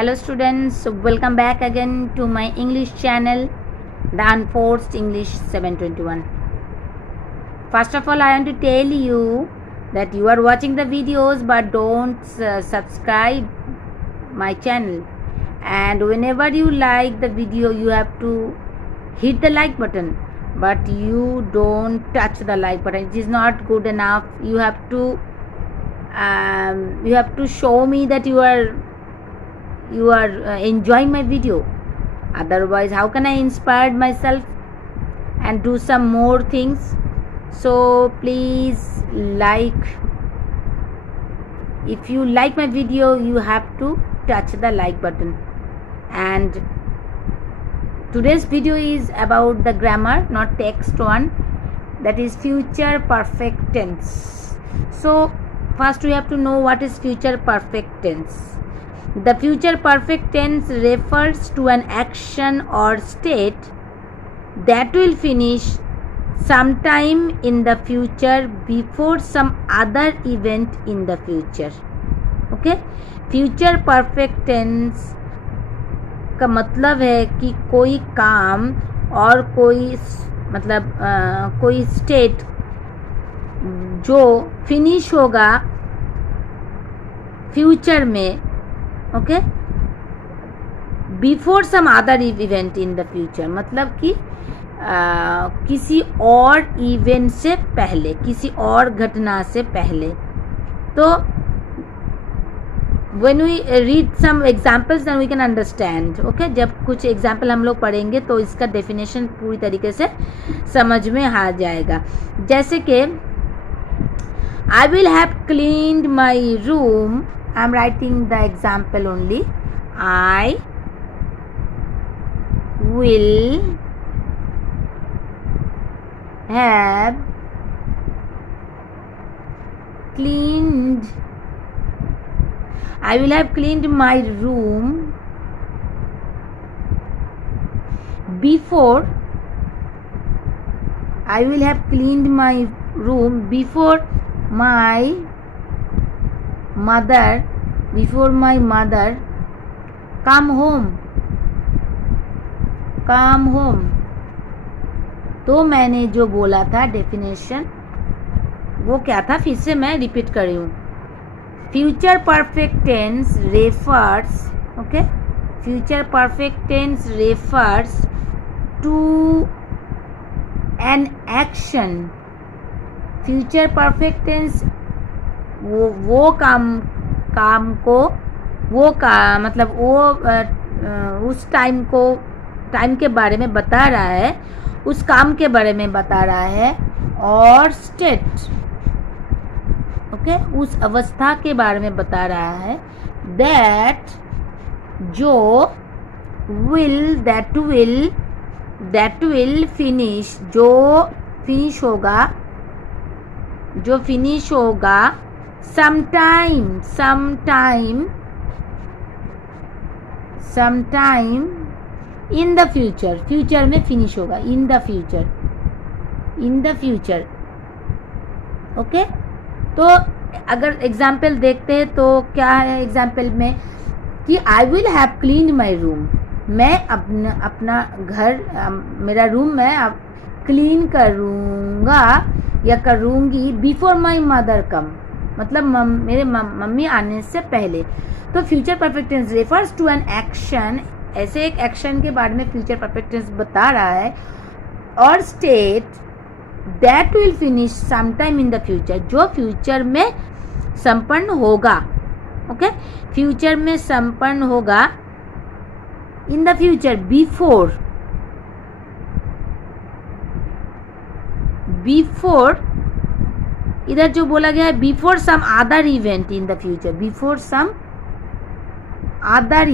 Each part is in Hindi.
Hello students, welcome back again to my English channel, The Unforced English 721. First of all, I want to tell you that you are watching the videos but don't subscribe my channel, and whenever you like the video you have to hit the like button, but you don't touch the like button. It is not good enough. You have to show me that you are enjoying my video. Otherwise, how can I inspire myself and do some more things? So please like. If you like my video, you have to touch the like button. And today's video is about the grammar, not text one, that is future perfect tense. So first we have to know what is future perfect tense. The future perfect tense refers to an action or state that will finish sometime in the future before some other event in the future. Okay? Future perfect tense का मतलब है कि कोई काम और कोई कोई स्टेट जो फिनिश होगा फ्यूचर में, okay, before some other event in the future, मतलब कि किसी और इवेंट से पहले, किसी और घटना से पहले. तो when we read some examples then we can understand. Okay, जब कुछ एग्जाम्पल हम लोग पढ़ेंगे तो इसका डेफिनेशन पूरी तरीके से समझ में आ जाएगा. जैसे कि I will have cleaned my room. I am writing the example only. I will have cleaned. I will have cleaned my room before. I will have cleaned my room before my mother come home. तो मैंने जो बोला था डेफिनेशन वो क्या था, फिर से मैं रिपीट कर रही हूँ. Future perfect tense refers, okay, future perfect tense refers to an action. Future perfect tense वो काम को, वो का मतलब वो उस टाइम के बारे में बता रहा है, उस काम के बारे में बता रहा है, और स्टेट, ओके, उस अवस्था के बारे में बता रहा है, दैट विल फिनिश, जो फिनिश होगा sometime in the future. Future में फिनिश होगा, in the future. ओके, तो अगर एग्जाम्पल देखते हैं तो क्या है एग्जाम्पल में कि I will have cleaned my room. मैं अपना घर, मेरा रूम मैं अब क्लीन करूँगा या करूँगी बिफोर माई मदर कम, मतलब मेरे मम्मी आने से पहले. तो future perfect tense refers to an action, ऐसे एक एक्शन के बारे में फ्यूचर परफेक्ट टेंस बता रहा है, और state that will finish sometime in the future, जो फ्यूचर में संपन्न होगा. ओके, फ्यूचर में संपन्न होगा, इन द फ्यूचर, बिफोर इधर जो बोला गया है before some other event in the future, before some other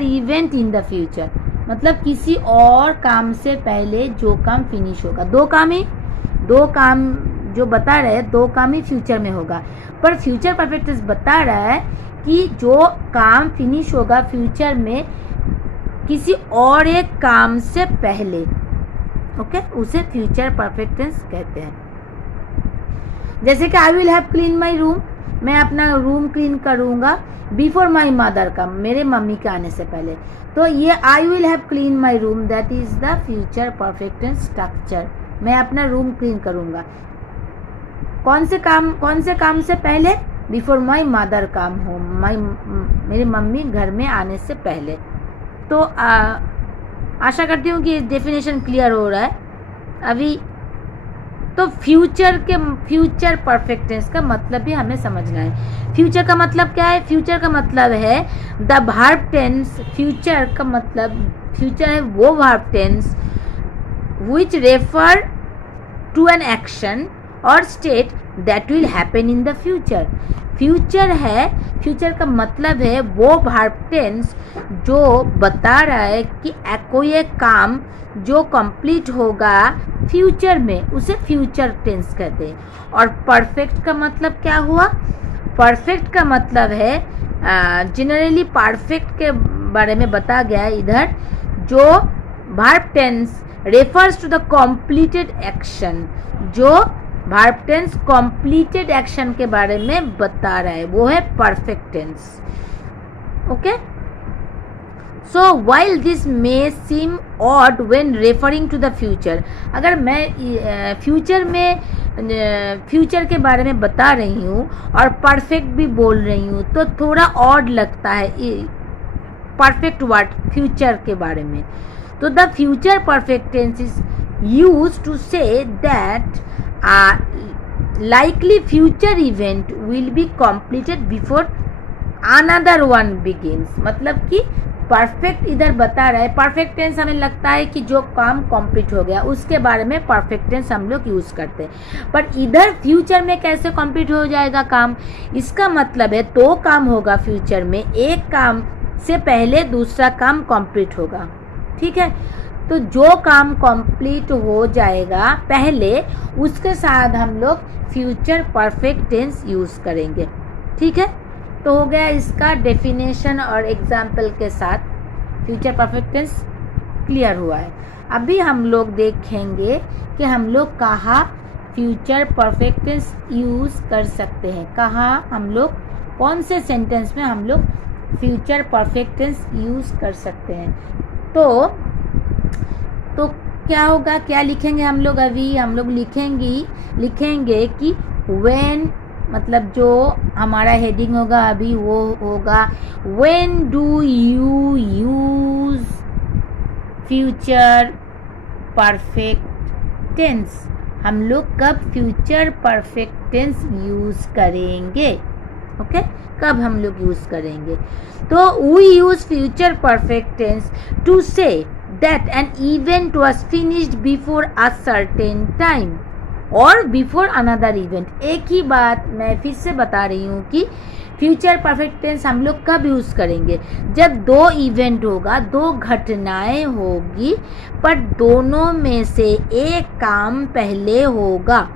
event in the future, मतलब किसी और काम से पहले जो काम फिनिश होगा. दो काम जो बता रहे हैं, दो काम ही फ्यूचर में होगा, पर फ्यूचर परफेक्ट टेंस बता रहा है कि जो काम फिनिश होगा फ्यूचर में किसी और एक काम से पहले, ओके, उसे फ्यूचर परफेक्ट टेंस कहते हैं. जैसे कि I will have clean my room, मैं अपना रूम क्लीन करूँगा बिफोर माई मदर कम, मेरे मम्मी के आने से पहले। तो ये I will have clean my room that is the future perfect tense structure. मैं अपना रूम क्लीन करूँगा कौन से काम से पहले? Before my mother come home, मेरी मम्मी घर में आने से पहले। तो आशा करती हूँ कि डेफिनेशन क्लियर हो रहा है अभी। तो फ्यूचर परफेक्ट टेंस का मतलब भी हमें समझना है। फ्यूचर का मतलब क्या है? फ्यूचर का मतलब है द वर्ब टेंस। फ्यूचर का मतलब, फ्यूचर है वो verb tense which refer to an action or state that will happen in the future। Future का मतलब है वो वर्ब टेंस जो बता रहा है कि कोई एक काम जो कंप्लीट होगा फ्यूचर में, उसे फ्यूचर टेंस कहते हैं। और परफेक्ट का मतलब क्या हुआ? परफेक्ट का मतलब है, जनरली परफेक्ट के बारे में बता गया है इधर, जो verb tense refers to the completed action, जो वर्ब टेंस कॉम्प्लीटेड एक्शन के बारे में बता रहा है, वो है perfect tense. Okay, so while this may seem odd when referring to the future, अगर मैं फ्यूचर के बारे में बता रही हूँ और परफेक्ट भी बोल रही हूँ तो थोड़ा ऑड लगता है परफेक्ट वर्ड फ्यूचर के बारे में। तो the future perfect tense is used to say that likely future event will be completed before another one begins। मतलब कि परफेक्ट इधर बता रहा है, परफेक्ट टेंस हमें लगता है कि जो काम कंप्लीट हो गया उसके बारे में परफेक्ट टेंस हम लोग यूज़ करते हैं। पर इधर फ्यूचर में कैसे कंप्लीट हो जाएगा काम? इसका मतलब है दो काम होगा फ्यूचर में, एक काम से पहले दूसरा काम कंप्लीट होगा। ठीक है, तो जो काम कंप्लीट हो जाएगा पहले, उसके साथ हम लोग फ्यूचर परफेक्ट टेंस यूज़ करेंगे। ठीक है, तो हो गया इसका डेफिनेशन और एग्जाम्पल के साथ फ्यूचर परफेक्ट टेंस क्लियर हुआ है। अभी हम लोग देखेंगे कि हम लोग कहाँ फ्यूचर परफेक्ट टेंस यूज़ कर सकते हैं, कहाँ हम लोग कौन से सेंटेंस में हम लोग फ्यूचर परफेक्ट टेंस यूज़ कर सकते हैं। तो क्या होगा, क्या लिखेंगे हम लोग? अभी हम लोग लिखेंगे कि when, मतलब जो हमारा हेडिंग होगा अभी वो होगा when do you use future perfect tense. हम लोग कब फ्यूचर परफेक्ट टेंस यूज़ करेंगे? ओके, कब हम लोग यूज़ करेंगे? तो we use future perfect tense to say that an event was finished before a certain time or before another event। एक ही बात मैं फिर से बता रही हूँ कि फ्यूचर परफेक्ट टेंस हम लोग कब यूज़ करेंगे? जब दो इवेंट होगा, दो घटनाएं होगी, पर दोनों में से एक काम पहले होगा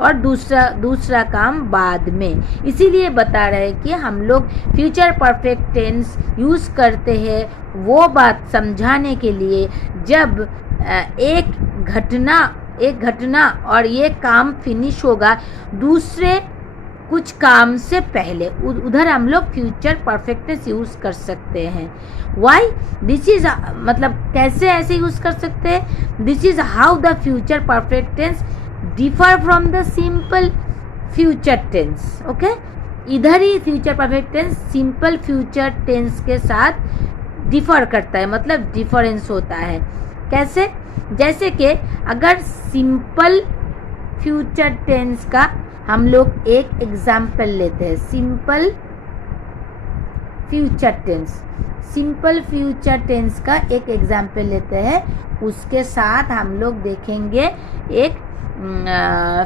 और दूसरा काम बाद में। इसीलिए बता रहे हैं कि हम लोग फ्यूचर परफेक्ट टेंस यूज़ करते हैं वो बात समझाने के लिए जब एक घटना और ये काम फिनिश होगा दूसरे कुछ काम से पहले, उधर हम लोग फ्यूचर परफेक्ट टेंस यूज़ कर सकते हैं। वाई दिस इज, मतलब कैसे ऐसे यूज़ कर सकते हैं? This is how the future perfect tense differ from the simple future tense. Okay, इधर ही future perfect tense simple future tense के साथ डिफर करता है, मतलब डिफरेंस होता है। कैसे? जैसे कि अगर सिंपल फ्यूचर टेंस का हम लोग एक एग्जाम्पल लेते हैं, सिंपल फ्यूचर टेंस का एक एग्जाम्पल लेते हैं, उसके साथ हम लोग देखेंगे एक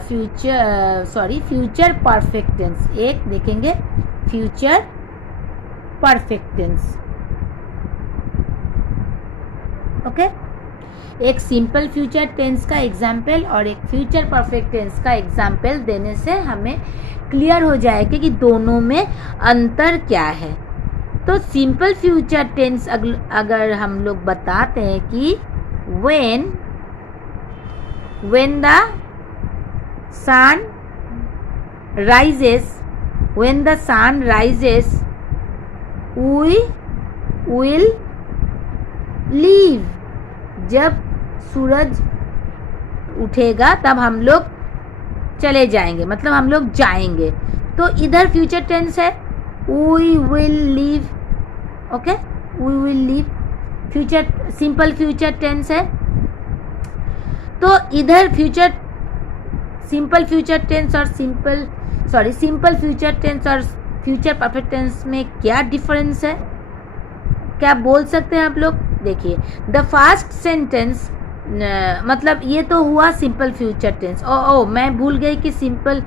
फ्यूचर परफेक्ट टेंस, एक देखेंगे फ्यूचर परफेक्ट टेंस। ओके, एक सिंपल फ्यूचर टेंस का एग्जाम्पल और एक फ्यूचर परफेक्ट टेंस का एग्जाम्पल देने से हमें क्लियर हो जाएगा कि दोनों में अंतर क्या है। तो सिंपल फ्यूचर टेंस अगर हम लोग बताते हैं कि when the sun rises, when the sun rises, we will leave. जब सूरज उठेगा तब हम लोग चले जाएंगे, मतलब हम लोग जाएंगे. तो इधर फ्यूचर टेंस है, we will leave. Okay, we will leave future, simple future tense है. तो इधर फ्यूचर, सिंपल फ्यूचर टेंस और सिंपल फ्यूचर टेंस और फ्यूचर परफेक्ट टेंस में क्या डिफरेंस है, क्या बोल सकते हैं आप लोग? देखिए, द फर्स्ट सेंटेंस, मतलब ये तो हुआ सिंपल फ्यूचर टेंस. मैं भूल गई कि सिंपल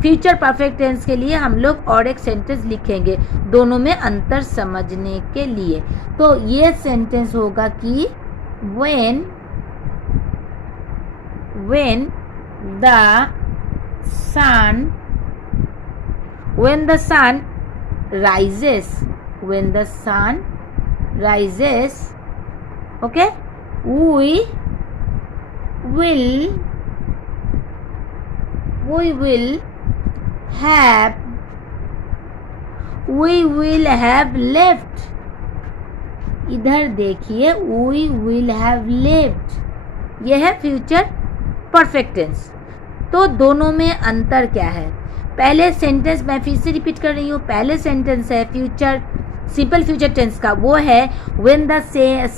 फ्यूचर परफेक्ट टेंस के लिए हम लोग और एक सेंटेंस लिखेंगे दोनों में अंतर समझने के लिए. तो ये सेंटेंस होगा कि when the sun rises, okay, we will have left. इधर देखिए, we will have left, यह है फ्यूचर परफेक्ट टेंस. तो दोनों में अंतर क्या है? पहले सेंटेंस, मैं फिर से रिपीट कर रही हूँ, पहले सेंटेंस है फ्यूचर, सिंपल फ्यूचर टेंस का, वो है when the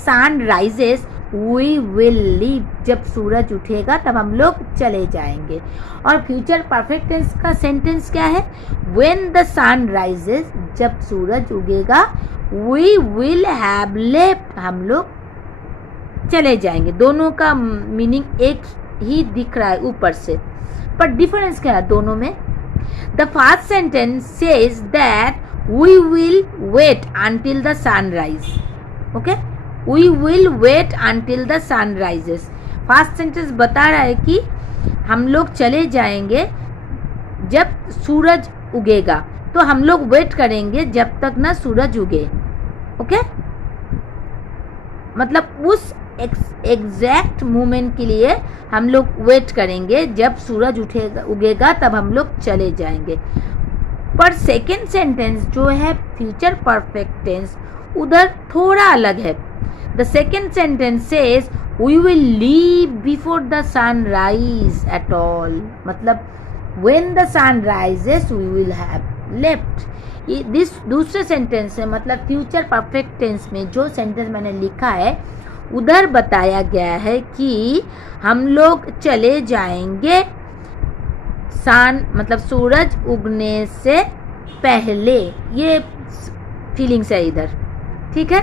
sun rises we will leave. जब सूरज उठेगा तब हम लोग चले जाएंगे. और फ्यूचर परफेक्ट टेंस का सेंटेंस क्या है? when the sun rises, जब सूरज उगेगा, we will have left, हम लोग चले जाएंगे. दोनों का मीनिंग एक ही दिख रहा है ऊपर से, पर डिफरेंस क्या है दोनों में? The first sentence says that we will wait until the sun rises. Okay, we will wait until the sun rises. First sentence बता रहा है कि हम लोग चले जाएंगे जब सूरज उगेगा, तो हम लोग वेट करेंगे जब तक ना सूरज उगे. ओके, मतलब उस एग्जैक्ट मोमेंट के लिए हम लोग वेट करेंगे, जब सूरज उगेगा तब हम लोग चले जाएंगे. पर सेकेंड सेंटेंस जो है फ्यूचर परफेक्ट टेंस, उधर थोड़ा अलग है. The second sentence says we will leave before the sunrise at all, मतलब when the sun rises we will have left. ये दिस दूसरे सेंटेंस है, मतलब फ्यूचर परफेक्ट टेंस में जो सेंटेंस मैंने लिखा है उधर बताया गया है कि हम लोग चले जाएंगे सन, मतलब सूरज उगने से पहले. ये फीलिंग्स है इधर, ठीक है.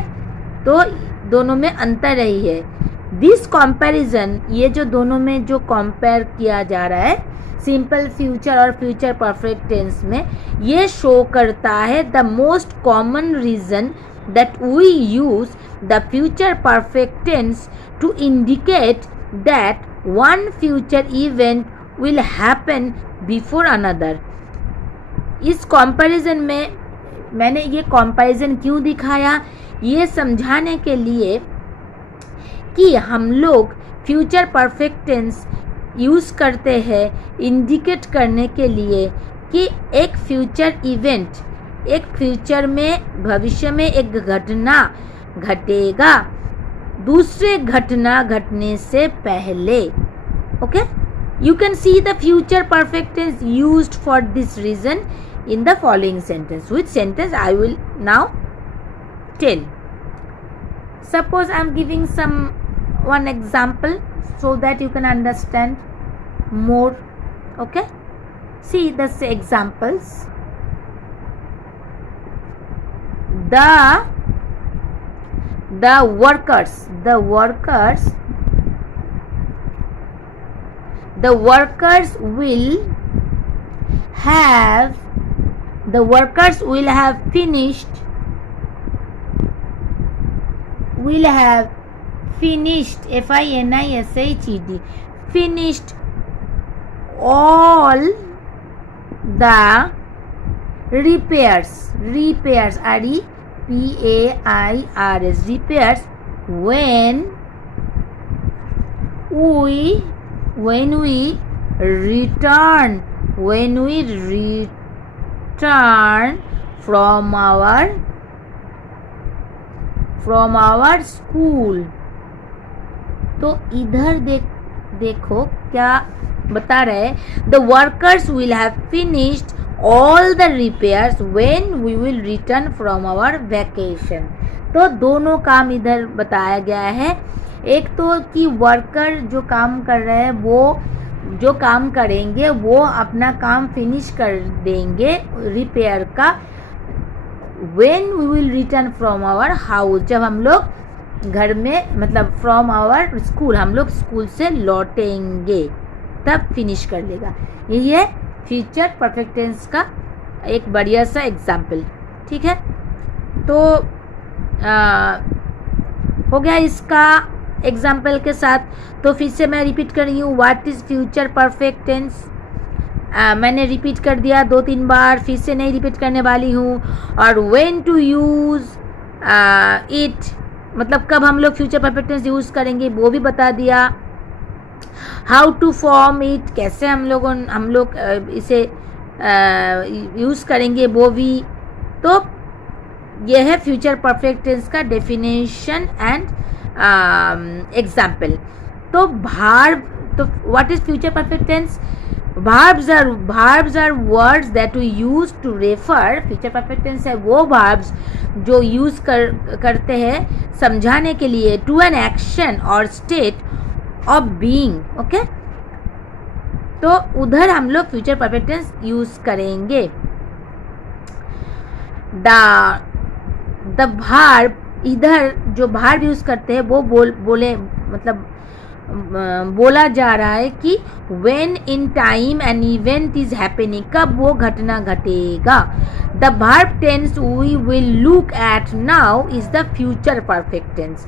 तो दोनों में अंतर रही है. दिस कंपैरिजन, ये जो दोनों में जो कंपेयर किया जा रहा है सिंपल फ्यूचर और फ्यूचर परफेक्ट टेंस में, ये शो करता है the most common reason that we use the future perfect tense to indicate that one future event will happen before another. इस कंपैरिजन में मैंने ये कंपैरिजन क्यों दिखाया, ये समझाने के लिए कि हम लोग फ्यूचर परफेक्ट टेंस यूज़ करते हैं इंडिकेट करने के लिए कि एक फ्यूचर इवेंट, एक फ्यूचर में, भविष्य में एक घटना घटेगा दूसरे घटना घटने से पहले. Okay, you can see the future perfect tense used for this reason in the following sentence. Which sentence I will now tell. Suppose I am giving one example so that you can understand more. Okay, see the examples. The workers will have finished FINISHED finished all the repairs REPAIRS repairs when we return when we return from our school। तो इधर देखो क्या बता रहे, the workers will have finished all the repairs when we will return from our vacation. तो दोनों काम इधर बताया गया है। एक तो कि वर्कर जो काम कर रहे हैं वो जो काम करेंगे वो अपना काम फिनिश कर देंगे रिपेयर का, when we will return from our house, जब हम लोग घर में मतलब फ्रॉम आवर स्कूल, हम लोग स्कूल से लौटेंगे तब फिनिश कर लेगा। यही है फ्यूचर परफेक्ट टेंस का एक बढ़िया सा एग्जाम्पल। ठीक है, तो हो गया इसका एग्जाम्पल के साथ। तो फिर से मैं रिपीट कर रही हूँ, what is future perfect tense. मैंने रिपीट कर दिया 2-3 बार, फिर से नहीं रिपीट करने वाली हूँ। और व्हेन टू यूज़ इट, मतलब कब हम लोग फ्यूचर परफेक्ट टेंस यूज़ करेंगे वो भी बता दिया। हाउ टू फॉर्म इट, कैसे हम लोग इसे यूज़ करेंगे वो भी। तो यह है फ्यूचर परफेक्ट टेंस का डेफिनेशन एंड एग्जाम्पल। तो what is future perfect tense. Verbs are words that we use to refer। Future perfect tense है वो verbs जो यूज करते हैं समझाने के लिए to an action or state of being। Okay, तो उधर हम लोग फ्यूचर परफेक्ट टेंस यूज करेंगे। द verb, इधर जो verb यूज करते हैं वो बोला जा रहा है कि when in time an event is happening, कब वो घटना घटेगा। The verb tense we will look at now is the future perfect tense।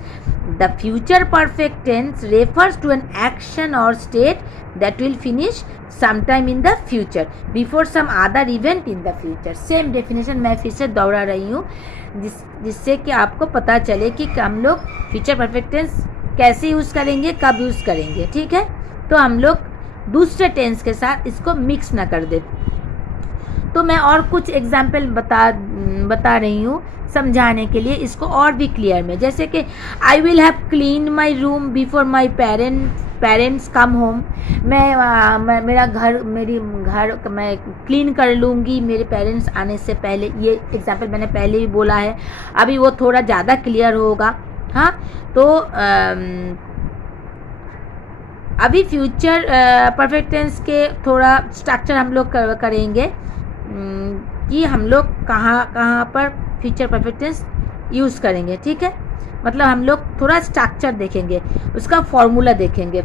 The future perfect tense refers to an action or state that will finish sometime in the future before some other event in the future। Same definition मैं फिर से दोहरा रही हूँ जिससे कि आपको पता चले कि हम लोग फ्यूचर परफेक्ट टेंस कैसे यूज़ करेंगे, कब यूज़ करेंगे। ठीक है, तो हम लोग दूसरे टेंस के साथ इसको मिक्स ना कर दे। तो मैं और कुछ एग्जाम्पल बता रही हूँ समझाने के लिए इसको और भी क्लियर में। जैसे कि I will have clean my room before my parents come home. मेरा घर मैं क्लीन कर लूँगी मेरे पेरेंट्स आने से पहले। ये एग्जाम्पल मैंने पहले ही बोला है, अभी वो थोड़ा ज़्यादा क्लियर होगा। हाँ, तो अभी फ्यूचर परफेक्ट टेंस के थोड़ा स्ट्रक्चर हम लोग करेंगे कि हम लोग कहाँ पर फ्यूचर परफेक्ट टेंस यूज़ करेंगे। ठीक है, मतलब हम लोग थोड़ा स्ट्रक्चर देखेंगे, उसका फॉर्मूला देखेंगे।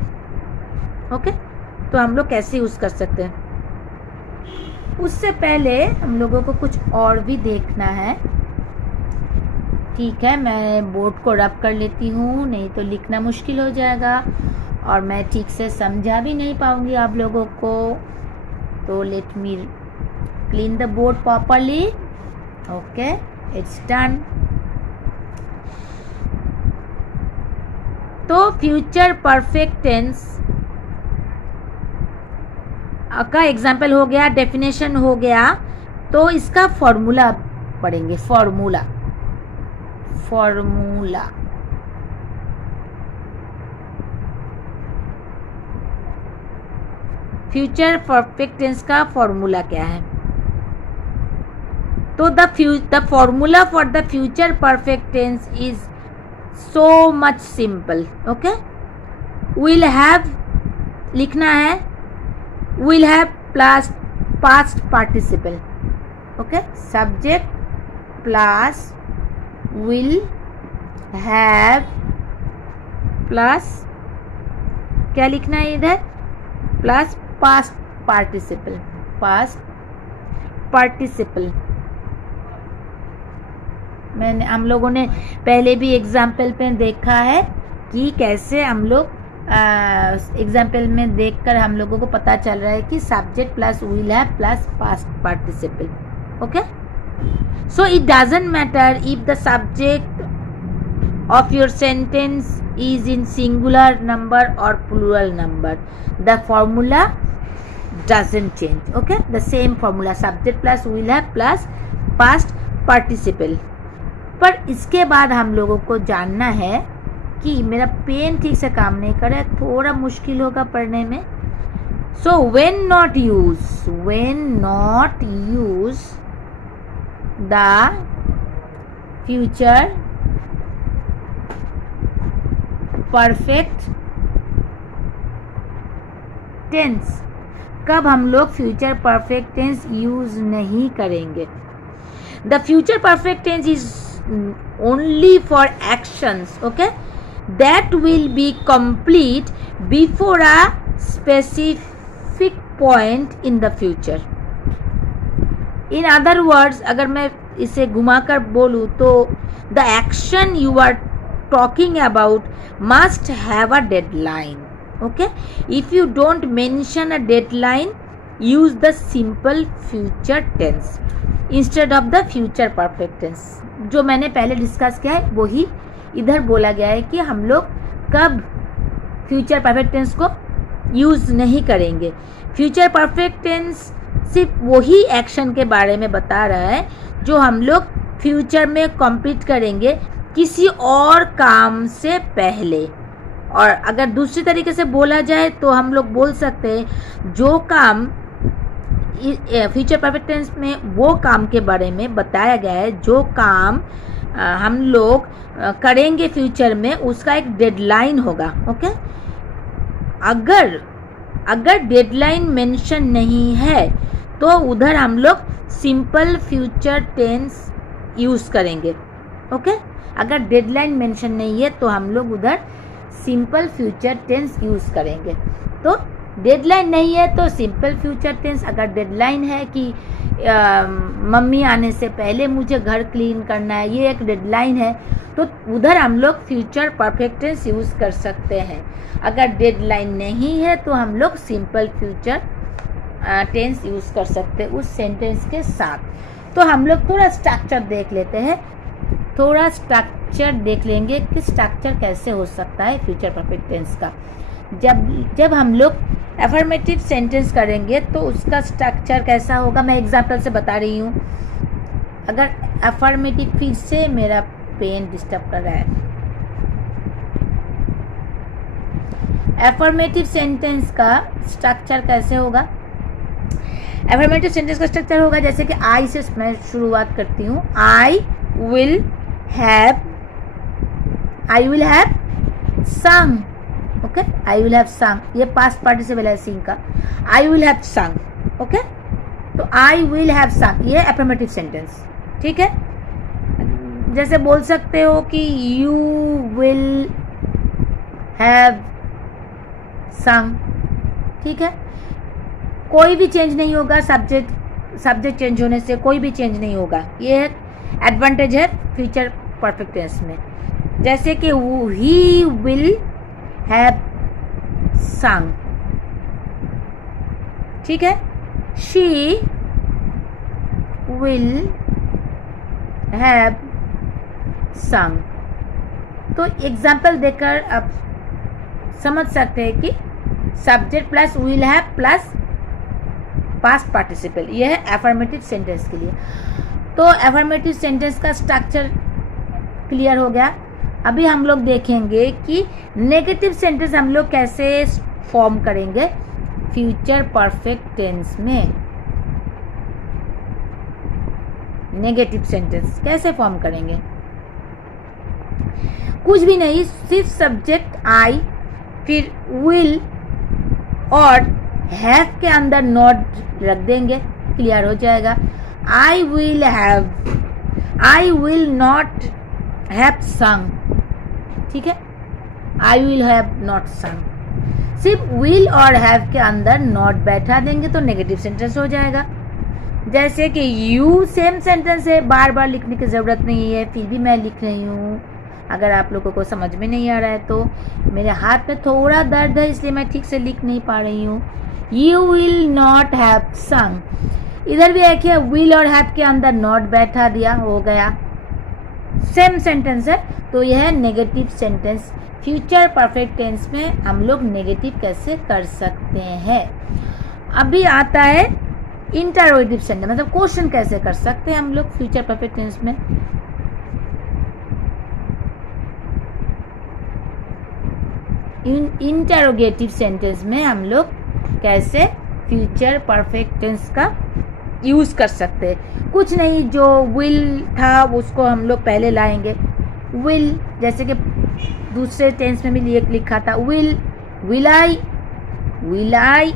ओके, तो हम लोग कैसे यूज़ कर सकते हैं। उससे पहले हम लोगों को कुछ और भी देखना है। ठीक है, मैं बोर्ड को रब कर लेती हूँ, नहीं तो लिखना मुश्किल हो जाएगा और मैं ठीक से समझा भी नहीं पाऊँगी आप लोगों को। तो let me clean the board properly. Okay, it's done. तो फ्यूचर परफेक्ट टेंस का एग्जाम्पल हो गया, डेफिनेशन हो गया। तो इसका फॉर्मूला पढ़ेंगे। फॉर्मूला फ्यूचर परफेक्ट टेंस का फॉर्मूला क्या है। तो the formula for the future perfect tense is so much simple. Okay, will have लिखना है, will have plus past participle. Okay, subject plus will have plus क्या लिखना है इधर, प्लस पास्ट पार्टिसिपल। हम लोगों ने पहले भी एग्जाम्पल पे देखा है कि कैसे हम लोग एग्जाम्पल में देखकर हम लोगों को पता चल रहा है कि subject plus will have plus past participle. Okay, so it doesn't matter if the subject of your sentence is in singular number or plural number, the formula doesn't change. Okay, the same formula, subject plus will have plus past participle. पर इसके बाद हम लोगों को जानना है कि मेरा पेन ठीक से काम नहीं कर रहा है, थोड़ा मुश्किल होगा पढ़ने में. So when not use the future perfect tense, कब हम लोग फ्यूचर परफेक्ट टेंस यूज नहीं करेंगे. The future perfect tense is only for actions, okay, that will be complete before a specific point in the future. In other words, अगर मैं इसे घुमाकर बोलूँ तो the action you are talking about must have a deadline. Okay, if you don't mention a deadline, use the simple future tense instead of the future perfect tense. जो मैंने पहले डिस्कस किया है वही इधर बोला गया है कि हम लोग कब फ्यूचर परफेक्ट टेंस को यूज नहीं करेंगे. फ्यूचर परफेक्ट टेंस सिर्फ वही एक्शन के बारे में बता रहा है जो हम लोग फ्यूचर में कंप्लीट करेंगे किसी और काम से पहले. और अगर दूसरी तरीके से बोला जाए तो हम लोग बोल सकते हैं जो काम फ्यूचर परफेक्ट टेंस में वो काम के बारे में बताया गया है जो काम हम लोग करेंगे फ्यूचर में, उसका एक डेडलाइन होगा. ओके, अगर डेडलाइन मेंशन नहीं है तो उधर हम लोग सिंपल फ्यूचर टेंस यूज़ करेंगे. ओके, अगर डेडलाइन मेंशन नहीं है तो हम लोग उधर सिंपल फ्यूचर टेंस यूज़ करेंगे. तो डेडलाइन नहीं है तो सिंपल फ्यूचर टेंस. अगर डेडलाइन है कि मम्मी आने से पहले मुझे घर क्लीन करना है, ये एक डेडलाइन है, तो उधर हम लोग फ्यूचर परफेक्ट टेंस यूज़ कर सकते हैं. अगर डेडलाइन नहीं है तो हम लोग सिंपल फ्यूचर टेंस यूज़ कर सकते हैं उस सेंटेंस के साथ. तो हम लोग थोड़ा स्ट्रक्चर देख लेते हैं, थोड़ा स्ट्रक्चर देख लेंगे कि स्ट्रक्चर कैसे हो सकता है फ्यूचर परफेक्ट टेंस का. जब हम लोग अफर्मेटिव सेंटेंस करेंगे तो उसका स्ट्रक्चर कैसा होगा, मैं एग्जांपल से बता रही हूँ. अगर अफर्मेटिव, फिर से मेरा पेन डिस्टर्ब कर रहा है. अफर्मेटिव सेंटेंस का स्ट्रक्चर कैसे होगा. अफर्मेटिव सेंटेंस का स्ट्रक्चर होगा जैसे कि आई से मैं शुरुआत करती हूँ. आई will have sung. Okay, I will have sung, ये पास्ट पार्टिसिपल है सिंग का. आई विल हैव sung. ओके, तो आई विल हैव sung ये अफर्मेटिव सेंटेंस. ठीक है, जैसे बोल सकते हो कि यू विल हैव sung. ठीक है, कोई भी चेंज नहीं होगा, सब्जेक्ट चेंज होने से कोई भी चेंज नहीं होगा. ये एडवांटेज है फ्यूचर परफेक्ट टेंस में. जैसे कि ही विल हैव sung. ठीक है, शी विल हैव sung. तो एग्जाम्पल देकर आप समझ सकते हैं कि subject plus will have plus past participle, यह है अफर्मेटिव सेंटेंस के लिए. तो अफर्मेटिव सेंटेंस का स्ट्रक्चर क्लियर हो गया. अभी हम लोग देखेंगे कि नेगेटिव सेंटेंस हम लोग कैसे फॉर्म करेंगे फ्यूचर परफेक्ट टेंस में. नेगेटिव सेंटेंस कैसे फॉर्म करेंगे, कुछ भी नहीं, सिर्फ सब्जेक्ट आई, फिर विल और हैव के अंदर नॉट रख देंगे, क्लियर हो जाएगा. I will not have sung. ठीक है, आई विल हैव नॉट sung. सिर्फ विल और हैव के अंदर नॉट बैठा देंगे तो नेगेटिव सेंटेंस हो जाएगा. जैसे कि यू सेम सेंटेंस है, बार बार लिखने की ज़रूरत नहीं है, फिर भी मैं लिख रही हूँ. अगर आप लोगों को समझ में नहीं आ रहा है तो मेरे हाथ में थोड़ा दर्द है इसलिए मैं ठीक से लिख नहीं पा रही हूँ. You will not have sung. इधर भी देखिए विल और हैव के अंदर नॉट बैठा दिया, हो गया, सेम सेंटेंस है. तो यह है negative sentence. Future perfect tense में हम लोग नेगेटिव कैसे कर सकते हैं. अभी आता है इंटरोगेटिव सेंटेंस, मतलब क्वेश्चन कैसे कर सकते हैं हम लोग फ्यूचर परफेक्ट टेंस में। इंटरोगेटिव सेंटेंस में हम लोग कैसे फ्यूचर परफेक्ट टेंस का यूज कर सकते हैं। कुछ नहीं, जो विल था उसको हम लोग पहले लाएंगे। विल जैसे कि दूसरे टेंस में भी लिखा था, विल आई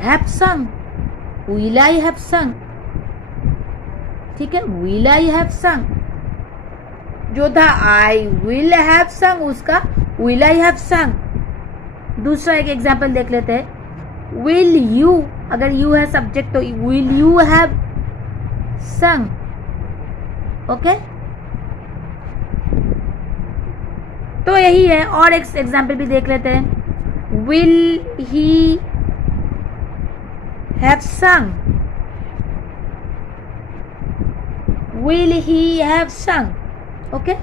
हैव सं, विल आई हैव सं, ठीक है, विल आई हैव सं जो था आई विल हैव सं, उसका विल आई हैव सं। दूसरा एक एग्जाम्पल देख लेते हैं, विल यू, अगर यू है सब्जेक्ट तो विल यू हैव सं, ओके। तो यही है, और एक एग्जाम्पल भी देख लेते हैं, विल ही हैव सं, विल ही हैव सं, ओके।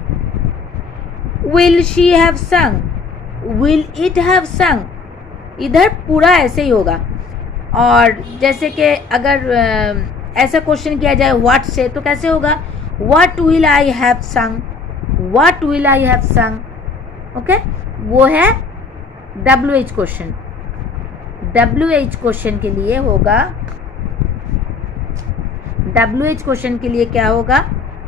विल शी हैव सं, विल इट हैव सं, इधर पूरा ऐसे ही होगा। और जैसे कि अगर ऐसा क्वेश्चन किया जाए व्हाट से, तो कैसे होगा, व्हाट विल आई हैव सं, व्हाट विल आई हैव सं, ओके। वो है WH क्वेश्चन। WH क्वेश्चन के लिए होगा, WH क्वेश्चन के लिए क्या होगा,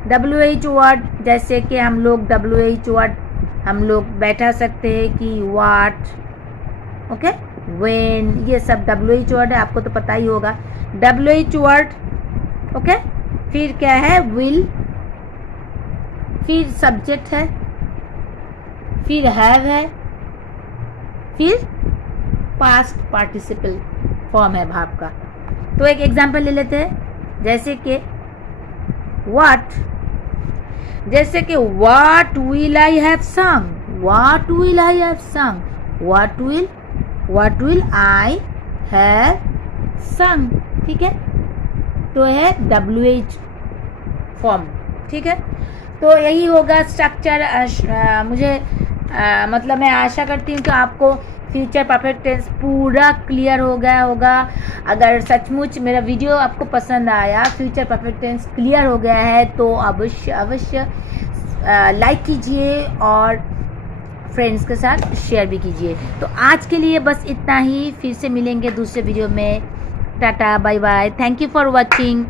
WH वर्ड, जैसे कि हम लोग WH वर्ड हम लोग बैठा सकते हैं कि व्हाट, ओके, व्हेन, ये सब WH वर्ड है, आपको तो पता ही होगा। WH word, okay. फिर क्या है, विल, फिर सब्जेक्ट है, फिर हैव है, फिर पास्ट पार्टिसिपल फॉर्म है भाव का। तो एक एग्जांपल ले लेते हैं, जैसे कि व्हाट, जैसे कि व्हाट विल आई हैव सं, व्हाट विल आई हैव सं, व्हाट विल आई हैव सं, ठीक है। तो है WH फॉर्म, ठीक है। तो यही होगा स्ट्रक्चर। मुझे मतलब मैं आशा करती हूँ कि आपको फ्यूचर परफेक्ट टेंस पूरा क्लियर हो गया होगा। अगर सचमुच मेरा वीडियो आपको पसंद आया, फ्यूचर परफेक्ट टेंस क्लियर हो गया है, तो अवश्य लाइक कीजिए और फ्रेंड्स के साथ शेयर भी कीजिए। तो आज के लिए बस इतना ही, फिर से मिलेंगे दूसरे वीडियो में। Tata, bye bye, thank you for watching.